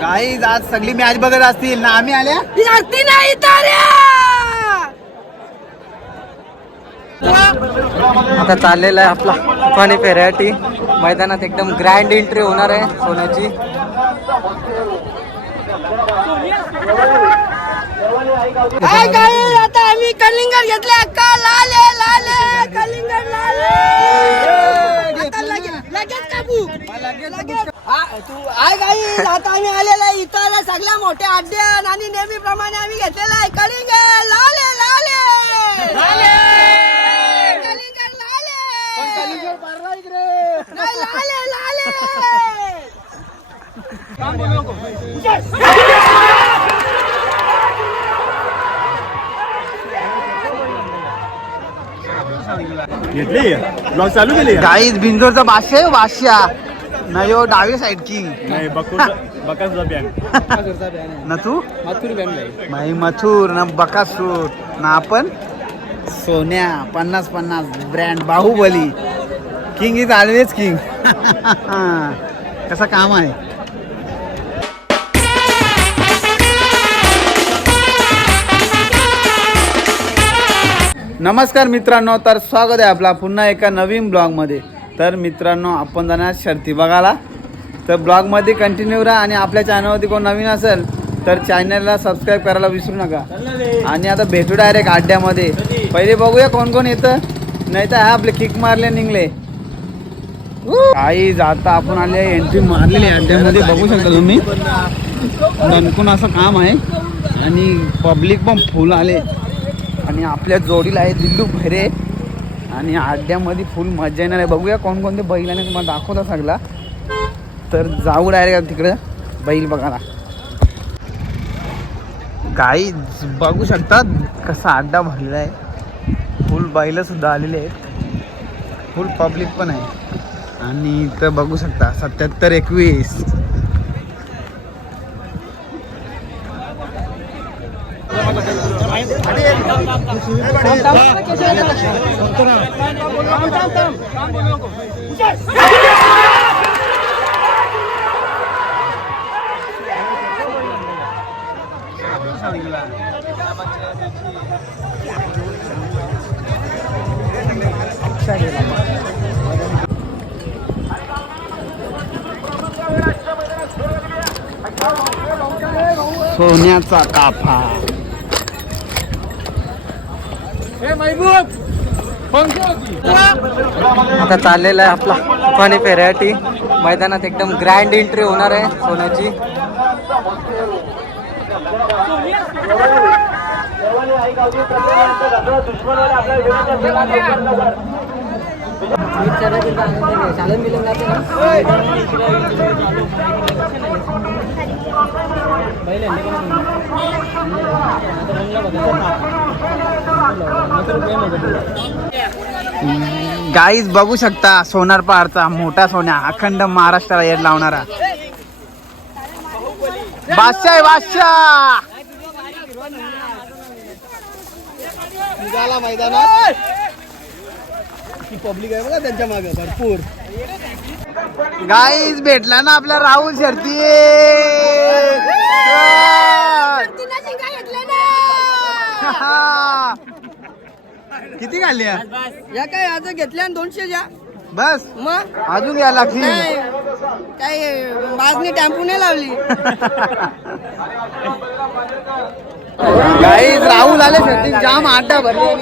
Guys आज सगळी match बघत असतील. ना आम्ही आल्या? ती नाही आता चाललेला आहे आपला तुफानी फेऱ्यासाठी मैदानात एकदम ग्रँड एंट्री होणार आहे सोन्याची. आता आम्ही कलिंगड घेतले अक्का लाले लाले कलिंगड लाले आता लगेच लगेच कापू लगेच आ, तू आय गाई आता आम्ही आलेला आहे इथं. सगळ्या मोठ्या अड्ड्या आणि नेहमीप्रमाणे आम्ही घेतलेला आहे. कलिंगड लाले लाले! कलिंगड लाले! नाही, लाले लाले! घेतली? ब्लॉग चालू केली? गाईज बिंजोरचा बादशाह आहे बादशाह नाही हो डावी साईड किंग नाही बकूर बकासुद्धा बॅन ना तू? नाही मथुर ना बकासूर ना आपण? सोन्या पन्नास पन्नास brand Bahubali. King is always king कसं काम आहे? नमस्कार मित्रांनो तर स्वागत आहे आपला पुन्हा एका नवीन ब्लॉगमध्ये तर मित्रांनो आपण जाणार शर्ती बघायला. तर ब्लॉगमध्ये कंटिन्यू राहा आणि आपल्या चॅनलवरती कोण नवीन असेल तर चॅनलला सबस्क्राईब करायला विसरू नका. आणि आता भेटू डायरेक्ट अड्ड्यामध्ये पहिले बघूया कोण कोण येतं. नाही तर आपले किक मारले निघले. काही जाता आपण आले एंट्री मारलेली आहे अड्ड्यामध्ये बघू शकता तुम्ही. दणकून असं काम आहे. आणि पब्लिक पण फुल आले. आणि आपल्या जोडीला आहे दिल्लू भैरे. आणि अड्ड्यामध्ये फुल मजा येणार आहे. बघूया कोणकोणते बैल आणि तुम्हाला दाखवता सगळा. तर जाऊ डायरेक्ट तिकडं. बैल बघायला. गाई बघू शकतात कसा अड्डा भरलेला आहे. फुल बैल सुद्धा आलेले आहेत. फुल पब्लिक पण आहे. आणि इथं बघू शकता सत्याहत्तर एकवीस. सोन्याचा काफा. आता चाललेला आहे आपला तुफानी फेऱ्यासाठी मैदानात एकदम ग्रँड एंट्री होणार आहे सोन्याची. गाईज बघू शकता सोनार पहाडचा मोठा सोन्या अखंड महाराष्ट्राला येड लावणारा. बादशाह आहे बादशाह! निघाला मैदानात पब्लिक आहे बघा त्यांच्या मागे भरपूर गाईज भेटला ना आपला राहुल शर्ती किती घालली या काय आज घेतल्या दोनशे ज्या बस. मग? अजून घ्या लागली. नाही काय बाजनी टॅम्पू नाही लावली. गाईज राहुल आले शर्ती जाम आड्डा भरले?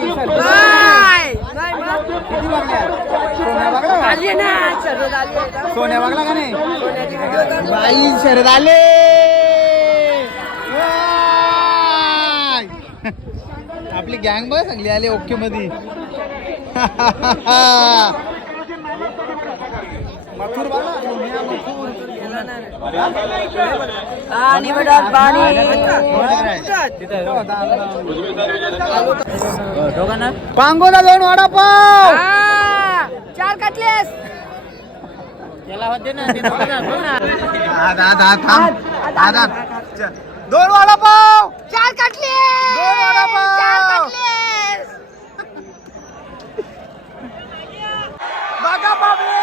सोन्या बघला का? नाही. बाई शरद आले! आपली गँग बघ सगळी आली ओके मध्ये. पाणी बेटा पाणी पांगोला वडापाव. हा, चार कटलेस. आधा आधा थांब. आधा दोन वडापाव चार कटलेस दोन बघा बाबरे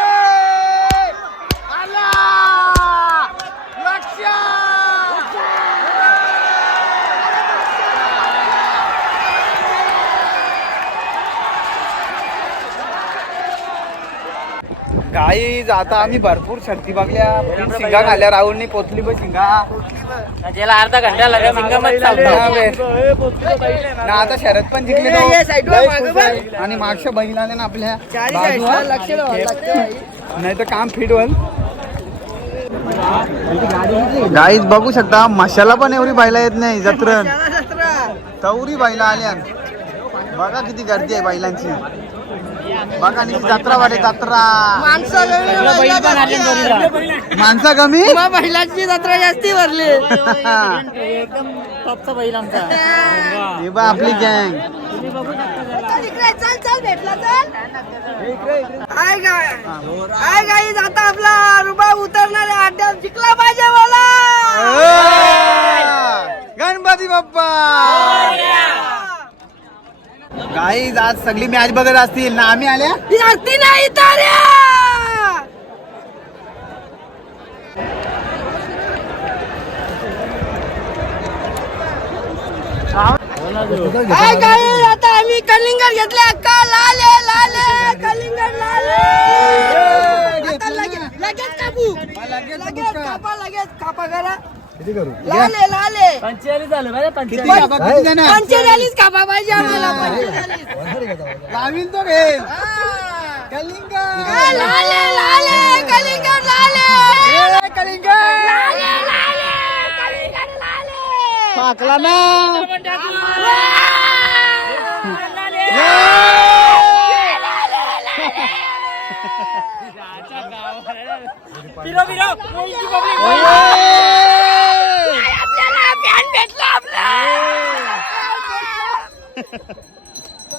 आला लक्ष काही आता आम्ही भरपूर शर्ती बघल्या. शिंगा खाल्ल्या राहुलनी पोचली पण शिंगा. ज्याला अर्धा घंटा लागला सिंगमच ना आता शरद पण जिंकली. आणि मागच्या बैल आले ना आपल्या. नाही तर काम फिट होईल गाईच बघू शकता मशाला पण एवढी बैला येत नाही सतरा. तवरी बैला आल्या बघा किती गर्दी आहे बैलांची बघा नी जत्रा. वाटे जत्रा माणसं कमी, महिला जास्ती. माणसं कमी मग महिलांची जत्रा जास्ती भरली. हे बा आपली गँग. चल इकडे, चल चल भेटला चल काय काय काय काही आता आपला रुपा उतरणाऱ्या अड्ड्यात जिंकला पाहिजे मला. गणपती बाप्पा. गाईज आज सगळी मॅच बघत असतील. ना आम्ही आल्या? धरती नाही ताऱ्या काय काय आता आम्ही कलिंगड घेतले अक्का लाले लाले कलिंगड लाले. आता लगेच लगेच कापू. लगेच कापा लगेच कापा करा लाले लाले किती कापा, किती जण? पंचेचाळीस कापा पाहिजे आम्हाला पंचेचाळीस. लावील तो घेईल. हा. कलिंग ए, लाले लाले कलिंगड लाले कलिंगड. लाले लाले कलिंगड लाले पाकला ना. आपल्याला फॅन भेटला आपला!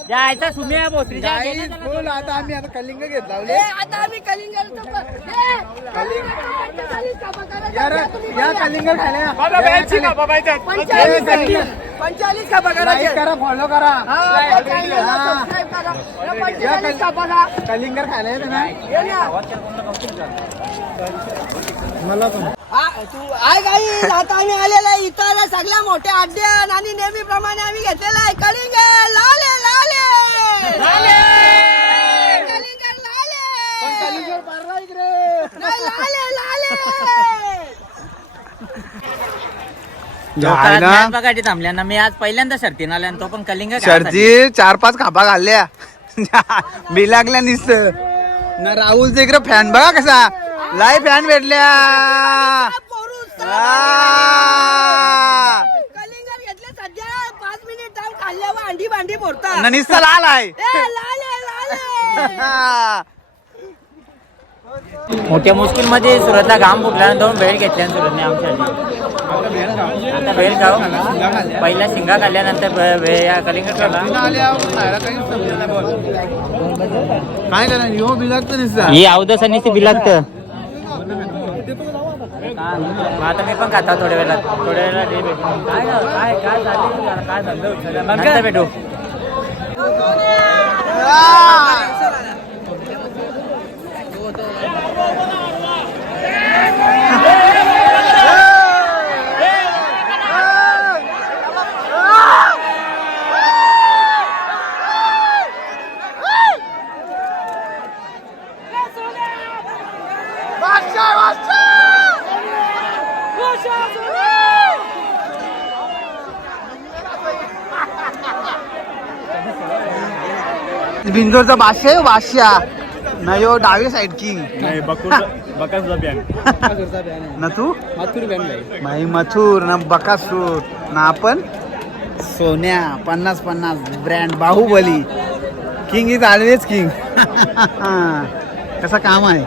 जायचा सुम्या भोसरीच्या गाईज बोल आता आम्ही आता कलिंग घेत लावले. आता आम्ही कलिंगड या कलिंग खाल्या. लाईक करायचे करा फॉलो करा. हा, हा. पंचेचाळीस का? कलिंगर खायला येते ना? ये ना. आ, तू आय गाई आता आम्ही आलेला आहे इथं. सगळ्या मोठ्या अड्ड्यान आणि नेहमीप्रमाणे आम्ही घेतलेला आहे. कलिंग लाले लाले. कलिंगड लाले. नाही, लाले लाले. बघायची थांबल्या ना मी आज पहिल्यांदा शर्तीन आल्या आणि तो पण कलिंग शर्ती चार पाच खापा घालल्या. बी लागल्या निसत. ना राहुल इकडे फॅन बघा कसा. लाय फॅन भेटल्या. आ. कलिंगड घेतले सध्या पाच मिनिट जाऊन खाल्ल्यावर अंडी भांडी ना निसता लाल आहे. मोठ्या मुश्किलमध्ये सुरतला घाम फुटला आणि दोन भेळ घेतल्या सुरतने आमच्यासाठी. भेळ खाऊ पहिला शिंगा खाल्ल्यानंतर कलिंगड खाल्ला काय करा यो बी लागतं निसता ही अवदस आणि ती बिलागत आता मी पण खाता थोड्या वेळात. थोड्या वेळात. काय काय काय झालं काय झालं भेटू. बिंदोरचा बादशाह आहे बादशाह ना यो डावी साईड किंग नाही ना तू? माई मथुर ना बकासूर. ना आपण? सोन्या पन्नास पन्नास brand Bahubali. King is always king कसं काम आहे?